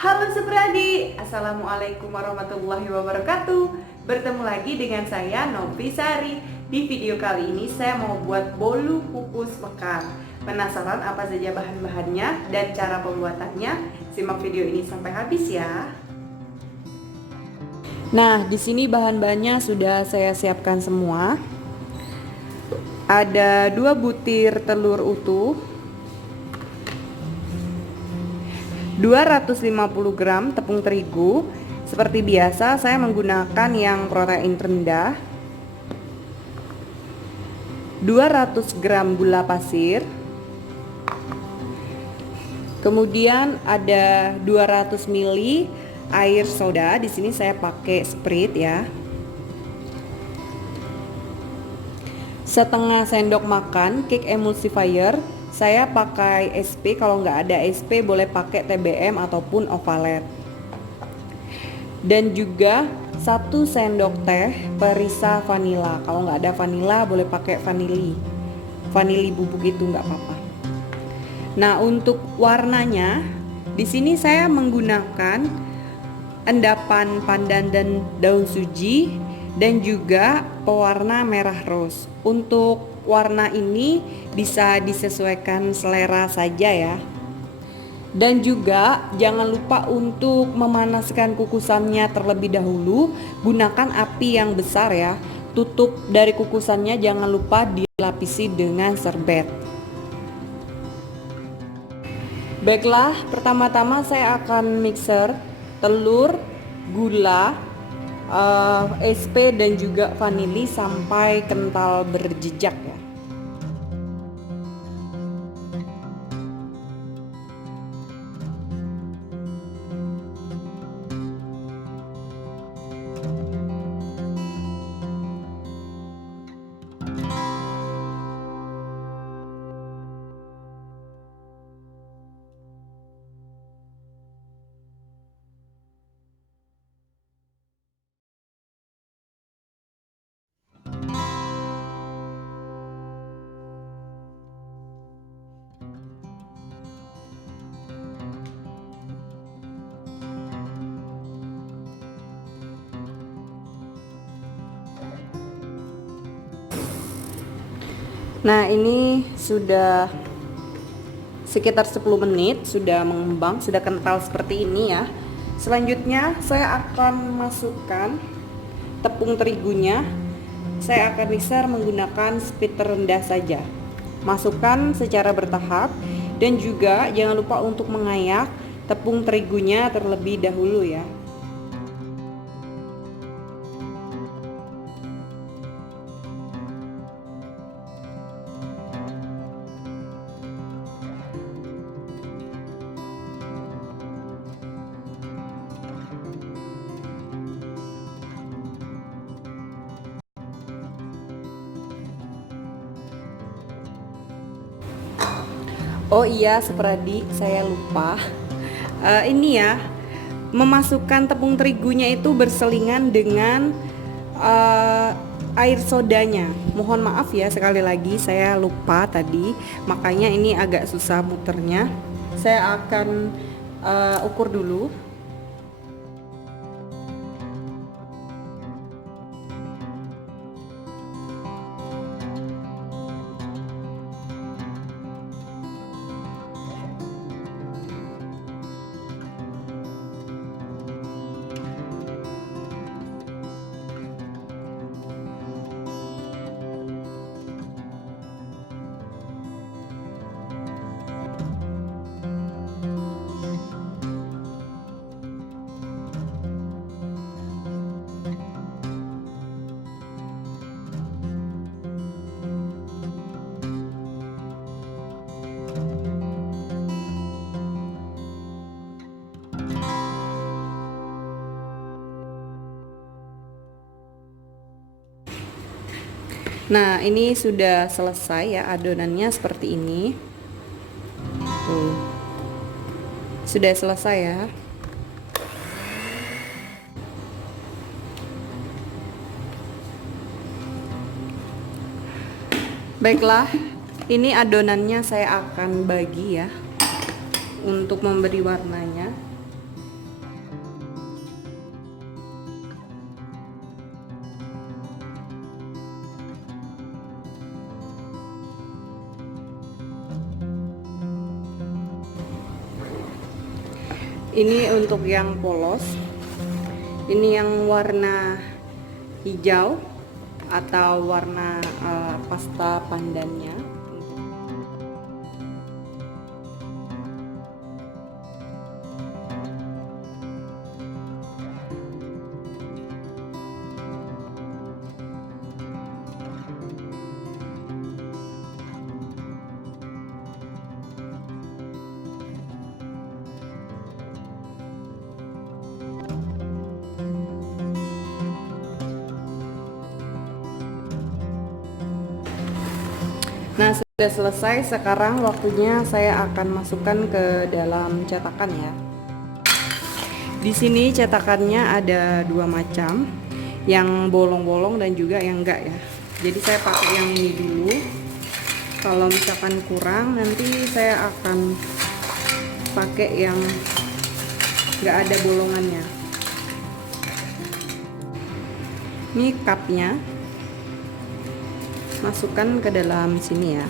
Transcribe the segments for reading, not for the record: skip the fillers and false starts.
Halo Supradi, Assalamualaikum warahmatullahi wabarakatuh. Bertemu lagi dengan saya Novi Sari. Di video kali ini saya mau buat bolu kukus mekar. Penasaran apa saja bahan-bahannya dan cara pembuatannya? Simak video ini sampai habis ya. Nah, di sini bahan-bahannya sudah saya siapkan semua. Ada 2 butir telur utuh, 250 gram tepung terigu. Seperti biasa saya menggunakan yang protein rendah, 200 gram gula pasir, kemudian ada 200 ml air soda. Di sini saya pakai Sprite ya. Setengah sendok makan cake emulsifier. Saya pakai SP, kalau nggak ada SP boleh pakai TBM ataupun Ovalet. Dan juga 1 sendok teh perisa vanila. Kalau nggak ada vanila boleh pakai vanili bubuk itu nggak apa-apa. Nah, untuk warnanya di sini saya menggunakan endapan pandan dan daun suji dan juga pewarna merah rose. Untuk warna ini bisa disesuaikan selera saja ya. Dan juga jangan lupa untuk memanaskan kukusannya terlebih dahulu. Gunakan api yang besar ya. Tutup dari kukusannya jangan lupa dilapisi dengan serbet. Baiklah, pertama-tama saya akan mixer telur, gula, SP dan juga vanili sampai kental berjejak ya. Nah, ini sudah sekitar 10 menit, sudah mengembang, sudah kental seperti ini ya. Selanjutnya saya akan masukkan tepung terigunya. Saya akan mixer menggunakan speed terendah saja. Masukkan secara bertahap dan juga jangan lupa untuk mengayak tepung terigunya terlebih dahulu ya. Oh iya, Supradi, saya lupa. Ini ya, memasukkan tepung terigunya itu berselingan dengan air sodanya. Mohon maaf ya, sekali lagi saya lupa tadi, makanya ini agak susah muternya. Saya akan ukur dulu. Nah, ini sudah selesai ya, adonannya seperti ini. Tuh. Sudah selesai ya. Baiklah, ini adonannya saya akan bagi ya untuk memberi warnanya. Ini untuk yang polos. Ini yang warna hijau atau warna pasta pandannya. Nah, sudah selesai. Sekarang waktunya saya akan masukkan ke dalam cetakan ya. Di sini cetakannya ada dua macam, yang bolong-bolong dan juga yang enggak ya. Jadi saya pakai yang ini dulu. Kalau misalkan kurang, nanti saya akan pakai yang enggak ada bolongannya. Ini cupnya. Masukkan ke dalam sini ya.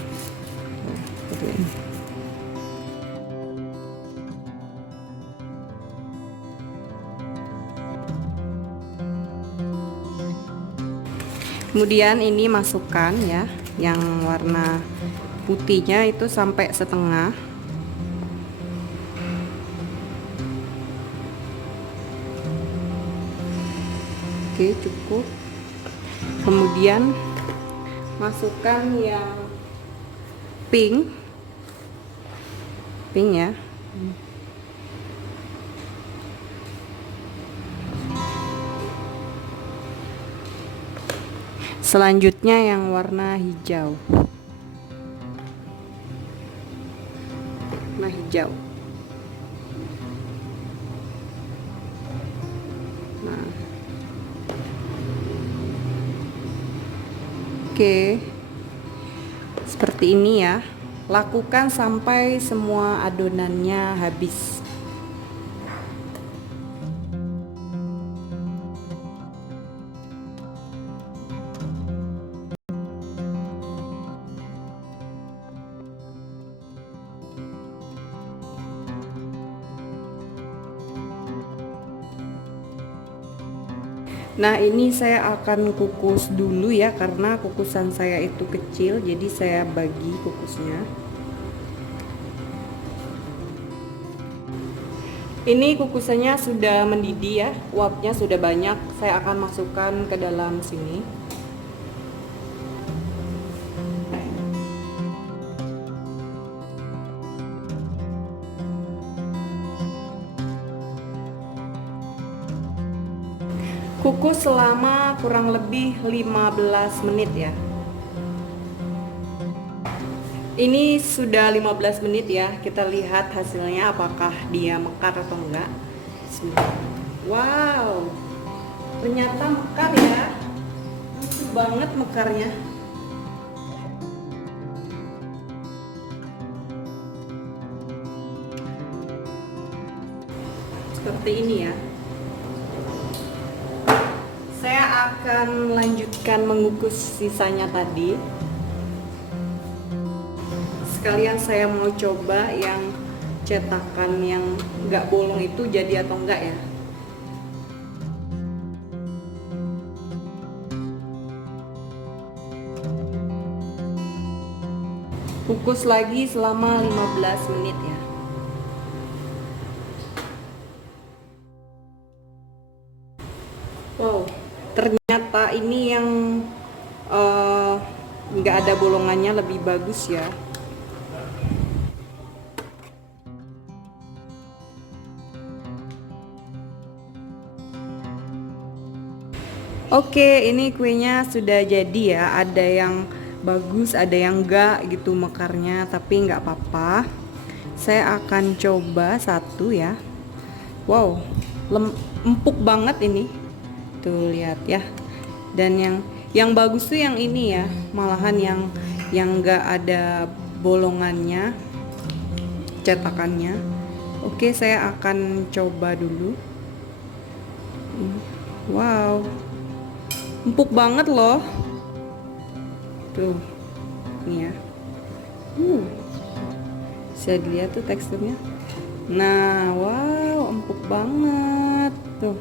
Kemudian ini masukkan ya, yang warna putihnya itu sampai setengah. Oke, cukup. Kemudian masukkan yang pink ya. Selanjutnya yang warna hijau. Nah, hijau. Nah. Oke. Seperti ini ya. Lakukan sampai semua adonannya habis. Nah, ini saya akan kukus dulu ya, karena kukusan saya itu kecil, jadi saya bagi kukusnya. Ini kukusannya sudah mendidih ya, uapnya sudah banyak. Saya akan masukkan ke dalam sini. Kukus selama kurang lebih 15 menit ya. Ini sudah 15 menit ya. Kita lihat hasilnya apakah dia mekar atau enggak. Wow, ternyata mekar ya. Langsung banget mekarnya. Seperti ini ya. Saya akan lanjutkan mengukus sisanya tadi. Sekalian saya mau coba yang cetakan yang nggak bolong itu jadi atau enggak ya. Kukus lagi selama 15 menit ya. Wow, ternyata ini yang nggak ada bolongannya lebih bagus ya. Oke, ini kuenya sudah jadi ya. Ada yang bagus, ada yang enggak gitu mekarnya, tapi nggak apa-apa. Saya akan coba satu ya. Wow, empuk banget ini. Tuh lihat ya. Dan yang bagus tuh yang ini ya, malahan yang enggak ada bolongannya cetakannya. Oke, saya akan coba dulu. Wow, empuk banget loh. Tuh, ini ya. Bisa dilihat tuh teksturnya. Nah, wow, empuk empuk banget tuh.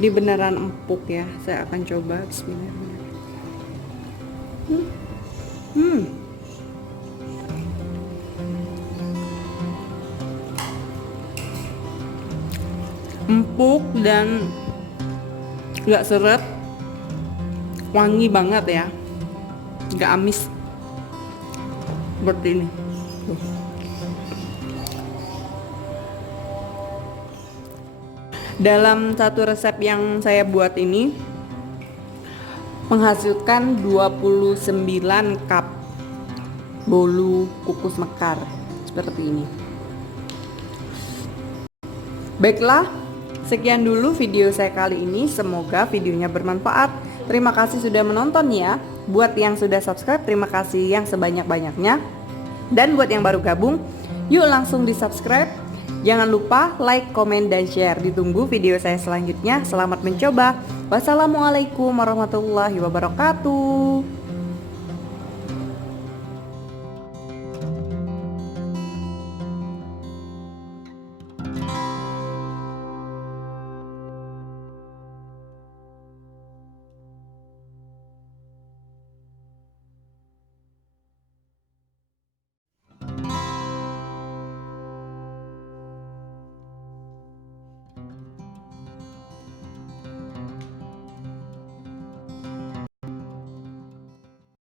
Ini beneran empuk ya. Saya akan coba. Bismillahirrahmanirrahim. Empuk dan gak seret, wangi banget ya, gak amis seperti ini. Tuh. Dalam satu resep yang saya buat ini menghasilkan 29 cup bolu kukus mekar seperti ini. Baiklah, sekian dulu video saya kali ini. Semoga videonya bermanfaat. Terima kasih sudah menonton ya. Buat yang sudah subscribe, terima kasih yang sebanyak-banyaknya. Dan buat yang baru gabung, yuk langsung di subscribe. Jangan lupa like, komen, dan share. Ditunggu video saya selanjutnya. Selamat mencoba. Wassalamualaikum warahmatullahi wabarakatuh.